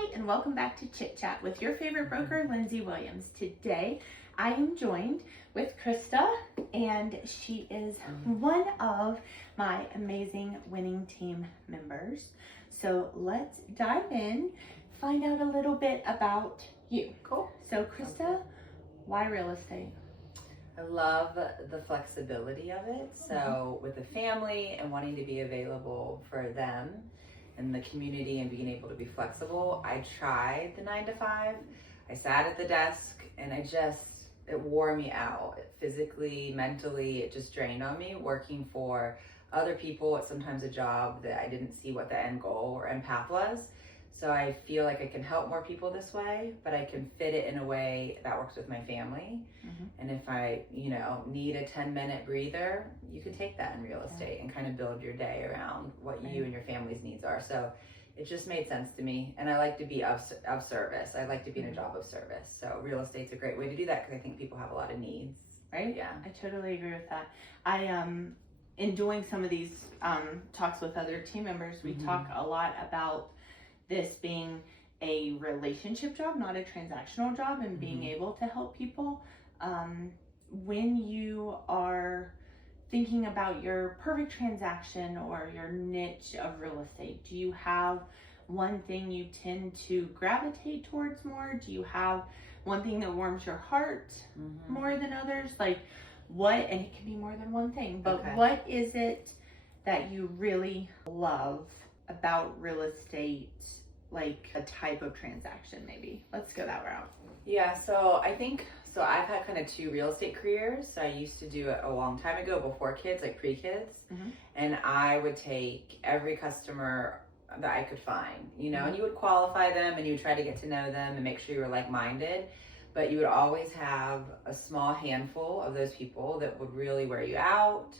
Hi, and welcome back to Chit Chat with your favorite broker, Lindsay Williams. Today, I am joined with Christa, and she is one of my amazing winning team members. So let's dive in, find out a little bit about you. Cool. So Christa, why real estate? I love the flexibility of it. So with the family and wanting to be available for them and the community and being able to be flexible, I tried the 9 to 5. I sat at the desk and it wore me out. Physically, mentally, it just drained on me working for other people at sometimes a job that I didn't see what the end goal or end path was. So I feel like I can help more people this way, but I can fit it in a way that works with my family. And if I, need a 10-minute breather, you can take that in real estate and kind of build your day around what you and your family's needs are. So it just made sense to me. And I like to be of service. I like to be in a job of service. So real estate's a great way to do that because I think people have a lot of needs. Right? Yeah. I totally agree with that. In doing some of these talks with other team members, we talk a lot about this being a relationship job, not a transactional job, and being able to help people. When you are thinking about your perfect transaction or your niche of real estate, do you have one thing you tend to gravitate towards more? Do you have one thing that warms your heart more than others? Like what, and it can be more than one thing, but what is it that you really love about real estate, like a type of transaction maybe? Let's go that route. Yeah, so I've had kind of 2 real estate careers. So I used to do it a long time ago before kids, like pre-kids. And I would take every customer that I could find, and you would qualify them and you would try to get to know them and make sure you were like-minded. But you would always have a small handful of those people that would really wear you out,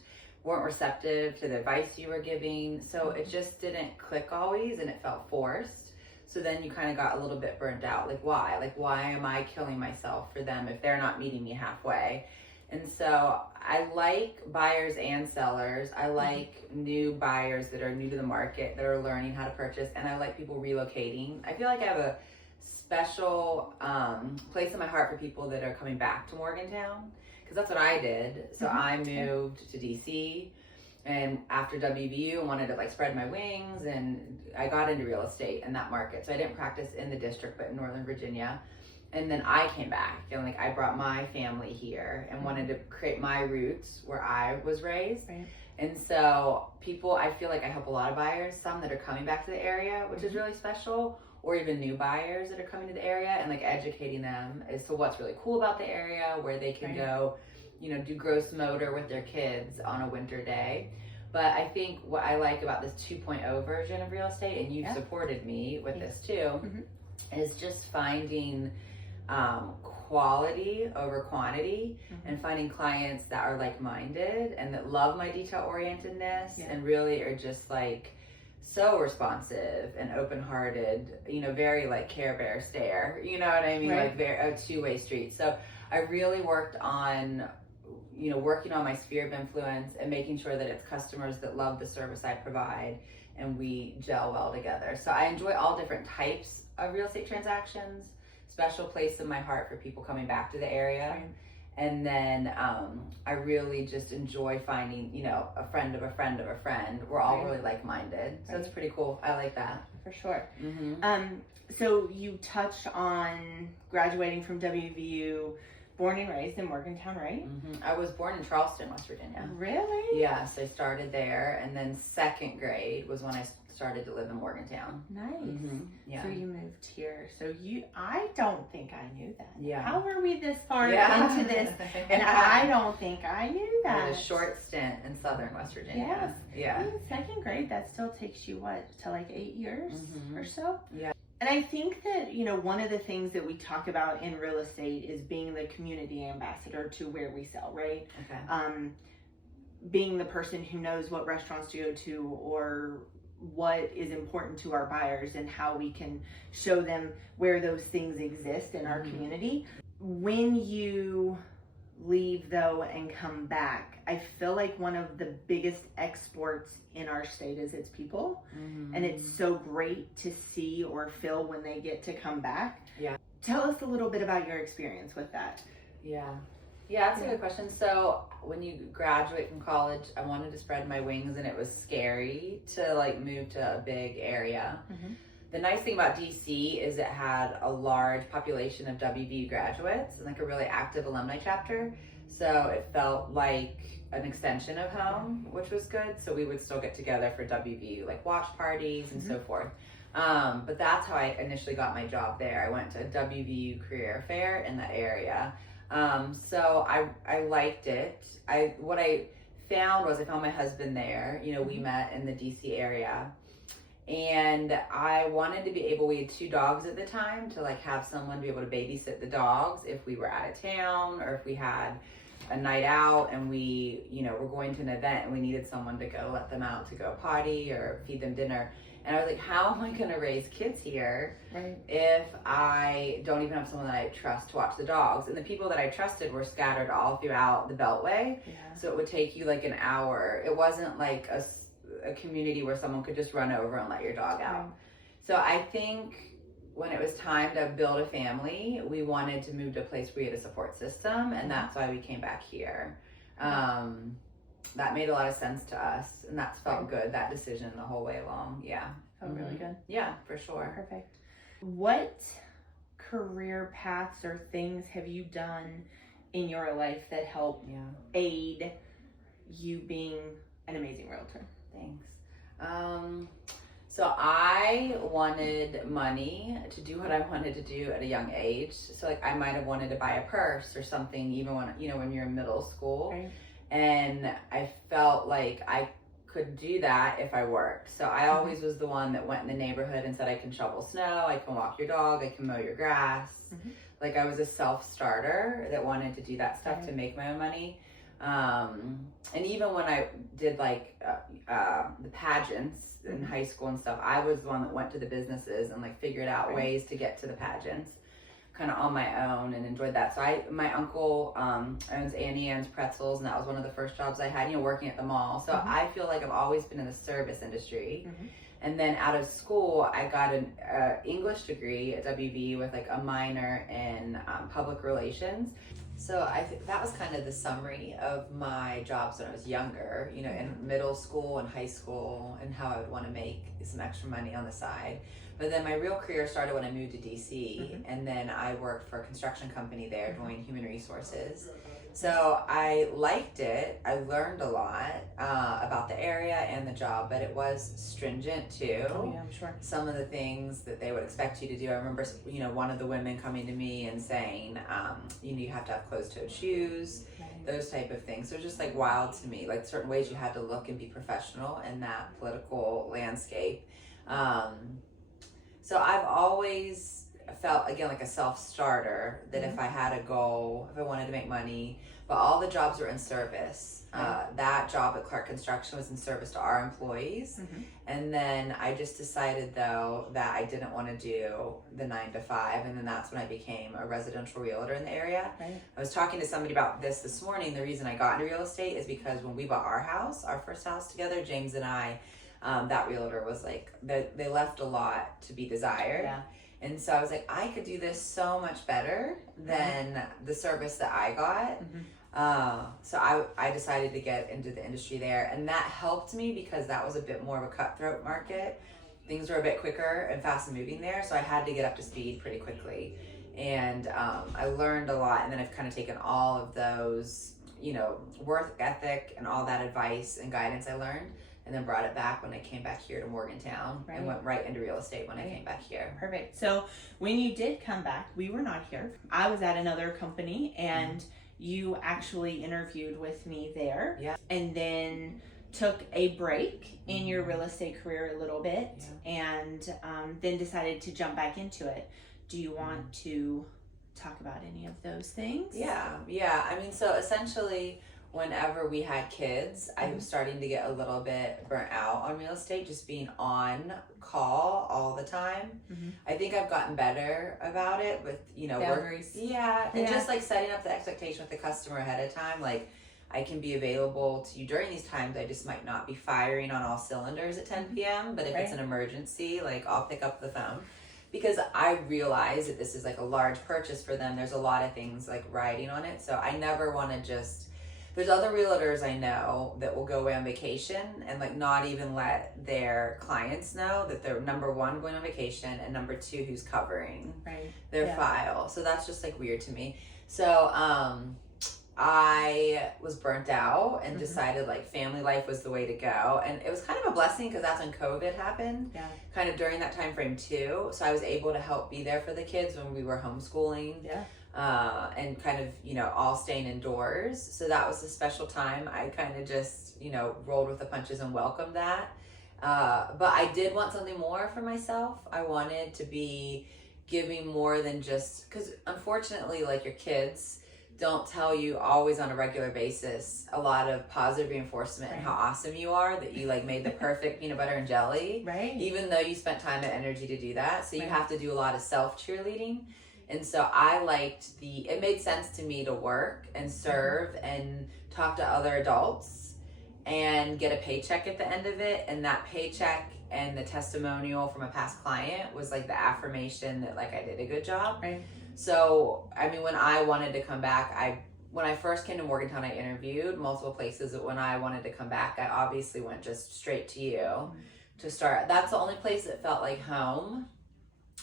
weren't receptive to the advice you were giving. So it just didn't click always and it felt forced. So then you kind of got a little bit burnt out. Like why? Like why am I killing myself for them if they're not meeting me halfway? And so I like buyers and sellers. I like new buyers that are new to the market, that are learning how to purchase. And I like people relocating. I feel like I have a special place in my heart for people that are coming back to Morgantown, because that's what I did. So I moved to DC, and after WVU, I wanted to spread my wings, and I got into real estate in that market. So I didn't practice in the district, but in Northern Virginia. And then I came back and I brought my family here and wanted to create my roots where I was raised. And so I feel like I help a lot of buyers, some that are coming back to the area, which is really special, or even new buyers that are coming to the area, and educating them as to what's really cool about the area, where they can go, do gross motor with their kids on a winter day. But I think what I like about this 2.0 version of real estate, and you've supported me with this too, is just finding quality over quantity, and finding clients that are like-minded and that love my detail-orientedness and really are just so responsive and open-hearted, very Care Bear stare, you know what I mean? Very a two-way street. So I really worked on working on my sphere of influence and making sure that it's customers that love the service I provide and we gel well together. So I enjoy all different types of real estate transactions. Special place in my heart for people coming back to the area. And then I really just enjoy finding, a friend of a friend of a friend. We're all really like-minded. So it's pretty cool. I like that. For sure. So you touched on graduating from WVU, born and raised in Morgantown, right? I was born in Charleston, West Virginia. Really? Yes, I started there. And then 2nd grade was when I started to live in Morgantown. Nice. Yeah. So you moved here. So I don't think I knew that. Yeah. How were we this far into this? And I don't think I knew that. I had a short stint in Southern West Virginia. Yes. Yeah. In 2nd grade, that still takes you to 8 years or so? Yeah. And I think that, one of the things that we talk about in real estate is being the community ambassador to where we sell, right? Okay. Being the person who knows what restaurants to go to or what is important to our buyers and how we can show them where those things exist in our community. When you leave though and come back, I feel like one of the biggest exports in our state is its people. And it's so great to see or feel when they get to come back. Yeah. Tell us a little bit about your experience with that. Yeah, that's a good question. So when you graduate from college, I wanted to spread my wings, and it was scary to like move to a big area. The nice thing about DC is it had a large population of WVU graduates and like a really active alumni chapter. So it felt like an extension of home, which was good. So we would still get together for WVU, like watch parties and so forth. But that's how I initially got my job there. I went to a WVU career fair in that area. So I liked it. What I found was I found my husband there. You know, we met in the DC area. And I wanted to be able, we had 2 dogs at the time, to like have someone be able to babysit the dogs if we were out of town or if we had a night out and we, you know, were going to an event and we needed someone to go let them out to go potty or feed them dinner. And I was like, how am I going to raise kids here if I don't even have someone that I trust to watch the dogs? And the people that I trusted were scattered all throughout the Beltway. So it would take you like an hour. It wasn't like a community where someone could just run over and let your dog out. So I think when it was time to build a family, we wanted to move to a place where we had a support system, and that's why we came back here. That made a lot of sense to us, and that's felt good, that decision the whole way along. Felt really good. Yeah, for sure. Perfect. What career paths or things have you done in your life that help aid you being an amazing realtor? Thanks. So I wanted money to do what I wanted to do at a young age. So like I might have wanted to buy a purse or something even when, you know, when you're in middle school. And I felt like I could do that if I worked. So I always was the one that went in the neighborhood and said, I can shovel snow, I can walk your dog, I can mow your grass. Like I was a self-starter that wanted to do that stuff to make my own money. And even when I did like the pageants in high school and stuff, I was the one that went to the businesses and like figured out ways to get to the pageants kind of on my own and enjoyed that. So my uncle owns Annie Ann's Pretzels, and that was one of the first jobs I had, you know, working at the mall. So I feel like I've always been in the service industry. And then out of school, I got an English degree at WV with like a minor in public relations. So I think that was kind of the summary of my jobs when I was younger, you know, in middle school and high school, and how I would want to make some extra money on the side. But then my real career started when I moved to DC, and then I worked for a construction company there doing human resources. So I liked it. I learned a lot about the area and the job, but it was stringent too. Oh yeah, I'm sure. Some of the things that they would expect you to do. I remember, you know, one of the women coming to me and saying, you know, you have to have closed-toed shoes, those type of things. So it was just like wild to me, like certain ways you had to look and be professional in that political landscape. So I've always felt, again, like a self-starter, that if I had a goal, if I wanted to make money, but all the jobs were in service. That job at Clark Construction was in service to our employees. And then I just decided, though, that I didn't want to do the 9 to 5. And then that's when I became a residential realtor in the area. I was talking to somebody about this morning. The reason I got into real estate is because when we bought our house, our first house together, James and I, that realtor was like, they left a lot to be desired. And so I was like, I could do this so much better than the service that I got. So I decided to get into the industry there, and that helped me because that was a bit more of a cutthroat market. Things were a bit quicker and fast moving there, so I had to get up to speed pretty quickly. And I learned a lot, and then I've kind of taken all of those, you know, work ethic and all that advice and guidance I learned, and then brought it back when I came back here to Morgantown and went right into real estate when I came back here. Perfect. So when you did come back, we were not here. I was at another company, and you actually interviewed with me there. And then took a break in your real estate career a little bit, and then decided to jump back into it. Do you want to talk about any of those things? Yeah. I mean, so essentially whenever we had kids, I was starting to get a little bit burnt out on real estate, just being on call all the time. I think I've gotten better about it with, boundaries. And just like setting up the expectation with the customer ahead of time. Like, I can be available to you during these times. I just might not be firing on all cylinders at 10 p.m. But if it's an emergency, like, I'll pick up the phone. Because I realize that this is like a large purchase for them. There's a lot of things like riding on it. So I never want to just, there's other realtors I know that will go away on vacation and like not even let their clients know that they're, number one, going on vacation, and number two, who's covering their file. So that's just like weird to me. So I was burnt out and decided like family life was the way to go. And it was kind of a blessing because that's when COVID happened, kind of during that time frame too. So I was able to help be there for the kids when we were homeschooling and kind of, all staying indoors. So that was a special time. I kind of just, rolled with the punches and welcomed that. But I did want something more for myself. I wanted to be giving more than just, because unfortunately, like, your kids don't tell you always on a regular basis a lot of positive reinforcement and how awesome you are, that you like made the perfect peanut butter and jelly, even though you spent time and energy to do that. So you have to do a lot of self cheerleading. And so I liked it made sense to me to work and serve and talk to other adults and get a paycheck at the end of it. And that paycheck and the testimonial from a past client was like the affirmation that like I did a good job. So, I mean, when I wanted to come back, when I first came to Morgantown, I interviewed multiple places. But when I wanted to come back, I obviously went just straight to you to start. That's the only place that felt like home.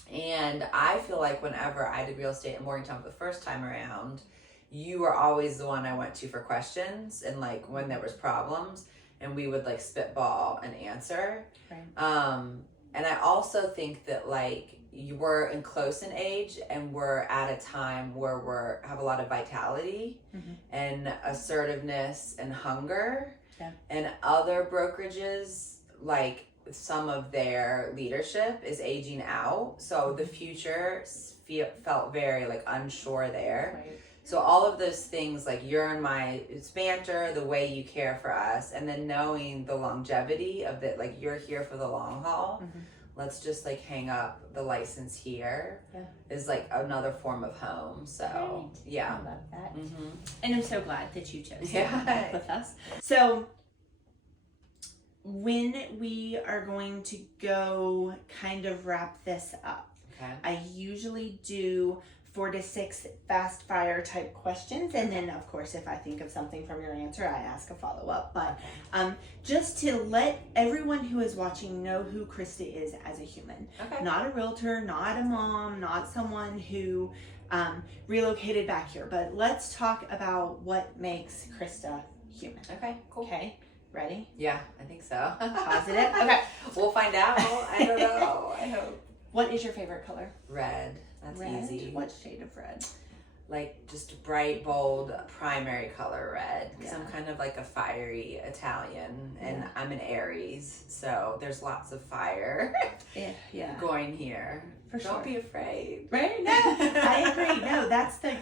And I feel like whenever I did real estate in Morgantown for the first time around, you were always the one I went to for questions and like when there was problems, and we would like spitball an answer. And I also think that like, you were close in age, and we're at a time where have a lot of vitality and assertiveness and hunger. And other brokerages, like, some of their leadership is aging out, so the future felt very like unsure there. So all of those things, like you're in my banter, the way you care for us, and then knowing the longevity of that, like you're here for the long haul. Let's just like hang up the license here is like another form of home. So I love that. And I'm so glad that you chose to work with us. So when we are going to go kind of wrap this up, I usually do 4 to 6 fast fire type questions, and then of course if I think of something from your answer, I ask a follow-up. But just to let everyone who is watching know who Christa is as a human. Not a realtor, not a mom, not someone who relocated back here, but let's talk about what makes Christa human. Cool. Okay, ready? Yeah, I think so. Positive? Okay. We'll find out. I don't know. I hope. What is your favorite color? Red. That's red. easy. What shade of red? Like just bright, bold, primary color red. Because I'm kind of like a fiery Italian, and I'm an Aries, so there's lots of fire going here. For sure. Don't be afraid. Right? No, I agree. No, that's the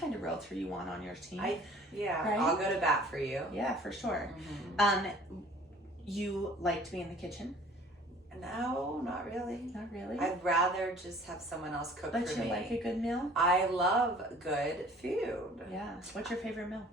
kind of realtor you want on your team. Right? I'll go to bat for you. Yeah, for sure. You like to be in the kitchen? No, not really. Not really? I'd rather just have someone else cook for me. But you like a good meal? I love good food. Yeah. What's your favorite meal?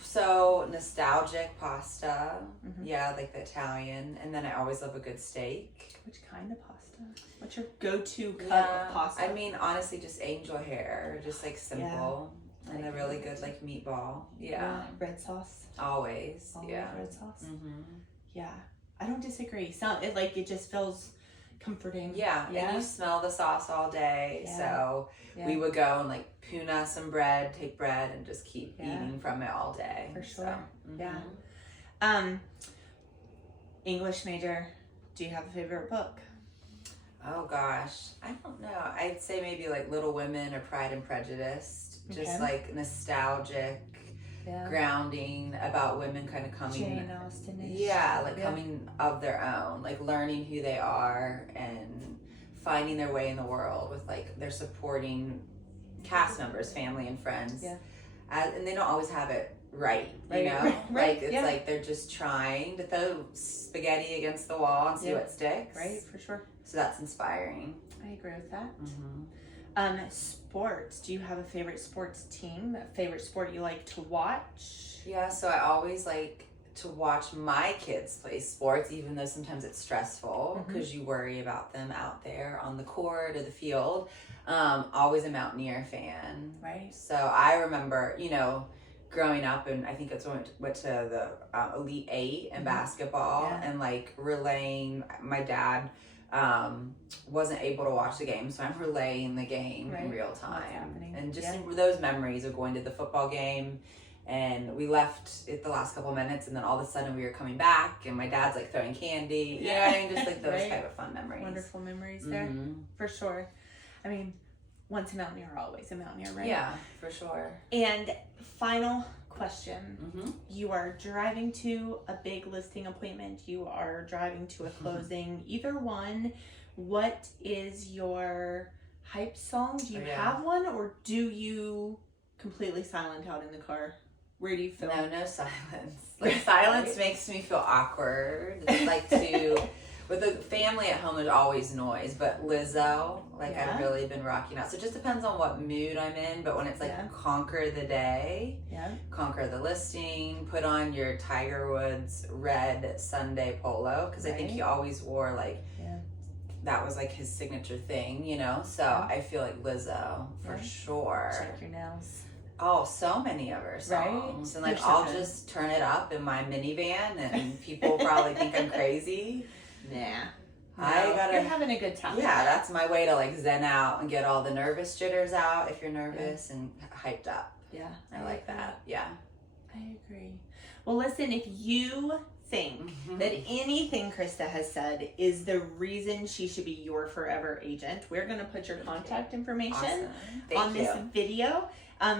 So nostalgic pasta. Yeah, like the Italian. And then I always love a good steak. Which kind of pasta? What's your go-to cut of pasta? I mean, honestly, just angel hair. Just like simple. And a really good like meatball. Yeah. Red sauce? Always. Red sauce? Yeah. I don't disagree. It just feels comforting. Yeah. And you smell the sauce all day. So we would go and like puna some bread, take bread, and just keep eating from it all day. For sure. Yeah. English major. Do you have a favorite book? Oh gosh, I don't know. I'd say maybe like Little Women or Pride and Prejudice. Just like nostalgic. Grounding about women kind of coming Jane Austen-ish. Coming of their own, like learning who they are and finding their way in the world with like their supporting cast members, family and friends. And they don't always have it right, you know? Like, it's like they're just trying to throw spaghetti against the wall and see what sticks. Right, for sure. So that's inspiring. I agree with that. Mm-hmm. Sports. Do you have a favorite sports team? A favorite sport you like to watch? Yeah, so I always like to watch my kids play sports, even though sometimes it's stressful because you worry about them out there on the court or the field. Always a Mountaineer fan. Right. So I remember, you know, growing up, and I think it's went to the Elite Eight in basketball, and like relaying. My dad wasn't able to watch the game, so I'm relaying the game in real time, and just those memories of going to the football game. And we left it the last couple minutes, and then all of a sudden we were coming back, and my dad's like throwing candy. You know what I mean? Just like those type of fun memories. Wonderful memories there, for sure. I mean, once a Mountaineer, always a Mountaineer, right? Yeah, for sure. And final question. You are driving to a big listing appointment. You are driving to a closing. Either one. What is your hype song? Do you have one, or do you completely silent out in the car? Where do you feel? No silence. Like silence makes me feel awkward. It's like with the family at home, there's always noise. But Lizzo, like I've really been rocking out. So it just depends on what mood I'm in. But when it's like conquer the day, conquer the listing, put on your Tiger Woods red Sunday polo, because I think he always wore like that was like his signature thing, you know. So I feel like Lizzo for sure. Check your nails. Oh, so many of her songs. And like I'll just turn it up in my minivan and people probably think I'm crazy. Nah. You're having a good time. Yeah, that's my way to like zen out and get all the nervous jitters out if you're nervous and hyped up. Yeah. I like that. Yeah. I agree. Well, listen, if you think that anything Christa has said is the reason she should be your forever agent, we're going to put your contact information on this video.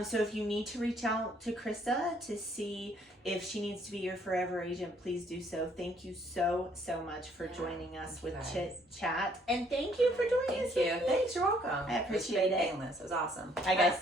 So if you need to reach out to Christa to see if she needs to be your forever agent, please do so. Thank you so much for joining us with Chit Chat. And thank you for joining us. Thank you. Thanks. You're welcome. I appreciate it. Painless. It was awesome. Bye, guys.